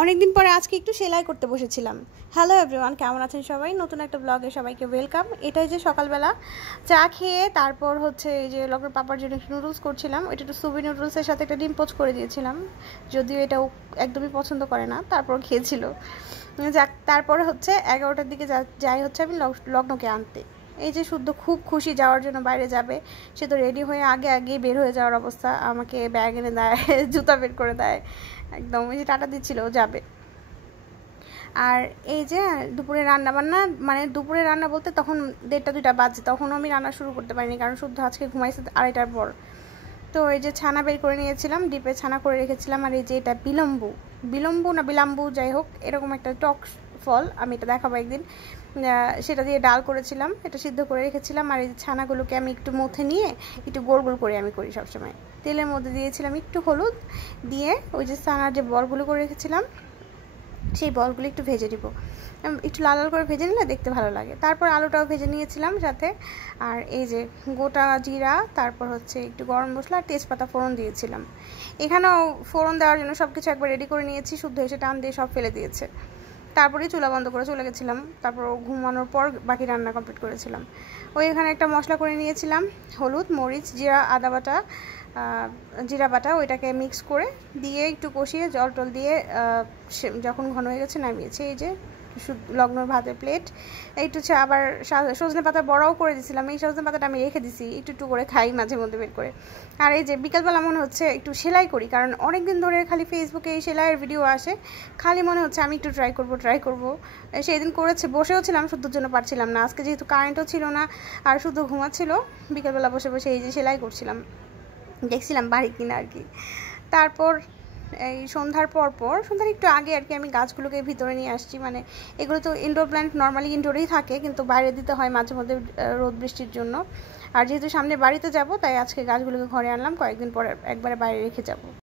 অনেকদিন পরে আজকে একটু সেলাই করতে বসেছিলাম। হ্যালো এভরিওয়ান, কেমন আছেন সবাই? নতুন একটা ব্লগে সবাইকে ওয়েলকাম। এটাই যে সকালবেলা চা খেয়ে তারপর হচ্ছে এই যে লগের পাপার জন্য নুডলস করছিলাম। এটা একটু সুবি নুডলসের সাথে একটা ডিম পোচ করে দিয়েছিলাম, যদিও এটাও একদমই পছন্দ করে না, তারপর খেয়েছিল। যাক, তারপরে হচ্ছে 11টার দিকে যাই হচ্ছে আমি লগ্নকে আনতে। এই যে শুদ্ধ খুব খুশি যাওয়ার জন্য, বাইরে যাবে। সে তো রেডি হয়ে আগে বের হয়ে যাওয়ার অবস্থা, আমাকে ব্যাগ এনে দেয়, জুতা বের করে দেয়, একদম এই যে টাটা দিচ্ছিল যাবে। আর এই যে দুপুরে রান্না বান্না, মানে দুপুরে রান্না বলতে তখন 1:30-2টা বাজে, তখনও আমি রান্না শুরু করতে পারিনি, কারণ শুদ্ধ আজকে ঘুমাইছে 2:30টার পর। তো এই যে ছানা বের করে নিয়েছিলাম, ডিপে ছানা করে রেখেছিলাম। আর এই যে এটা বিলাম্বু যাই হোক, এরকম একটা টক ফল, আমি এটা দেখাবো একদিন। সেটা দিয়ে ডাল করেছিলাম, এটা সিদ্ধ করে রেখেছিলাম। আর এই ছানাগুলোকে আমি একটু মথে নিয়ে একটু গোল গোল করে আমি করি সবসময়। তেলের মধ্যে দিয়েছিলাম একটু হলুদ দিয়ে, ওই যে ছানার যে বলগুলো করে রেখেছিলাম সেই বলগুলো একটু ভেজে দিব, একটু লাল লাল করে ভেজে নিলে দেখতে ভালো লাগে। তারপর আলুটাও ভেজে নিয়েছিলাম সাথে। আর এই যে গোটা জিরা, তারপর হচ্ছে একটু গরম মশলা আর তেজপাতা ফোড়ন দিয়েছিলাম। এখানেও ফোড়ন দেওয়ার জন্য সব কিছু একবার রেডি করে নিয়েছি, শুদ্ধ এসে টান দিয়ে সব ফেলে দিয়েছে। তারপরেই চুলা বন্ধ করে চলে গেছিলাম, তারপর ঘুমানোর পর বাকি রান্না কমপ্লিট করেছিলাম। ওই এখানে একটা মশলা করে নিয়েছিলাম, হলুদ, মরিচ, জিরা, আদা বাটা, জিরা বাটা, ওইটাকে মিক্স করে দিয়ে একটু কষিয়ে জল টল দিয়ে যখন ঘন হয়ে গেছে নামিয়েছি। এই যে লগ্নর ভাতের প্লেট, একটু আবার সজনে পাতা বড়াও করে দিয়েছিলাম। এই সজনে পাতাটা আমি রেখে দিছি, একটু একটু করে খাই মাঝে মধ্যে বের করে। আর এই যে বিকালবেলা মনে হচ্ছে একটু সেলাই করি, কারণ অনেকদিন ধরে খালি ফেসবুকে এই সেলাইয়ের ভিডিও আসে, খালি মনে হচ্ছে আমি একটু ট্রাই করব। সেই দিন করেছে, বসেও ছিলাম, শুদ্ধর জন্য পারছিলাম না। আজকে যেহেতু কারেন্টও ছিল না আর শুদ্ধ ঘুমাচ্ছিল, বিকালবেলা বসে বসে এই যে সেলাই করছিলাম, দেখছিলাম বাড়ি কিনা আর কি। তারপর এই সন্ধ্যার একটু আগে আর কি আমি গাছগুলোকে ভিতরে নিয়ে আসছি। মানে এগুলো তো ইনডোর প্ল্যান্ট, নর্মালি ইনডোরেই থাকে, কিন্তু বাইরে দিতে হয় মাঝে মধ্যে রোদ বৃষ্টির জন্য। আর যেহেতু সামনে বাড়িতে যাব, তাই আজকে গাছগুলোকে ঘরে আনলাম, কয়েকদিন পরে একবারে বাইরে রেখে যাব।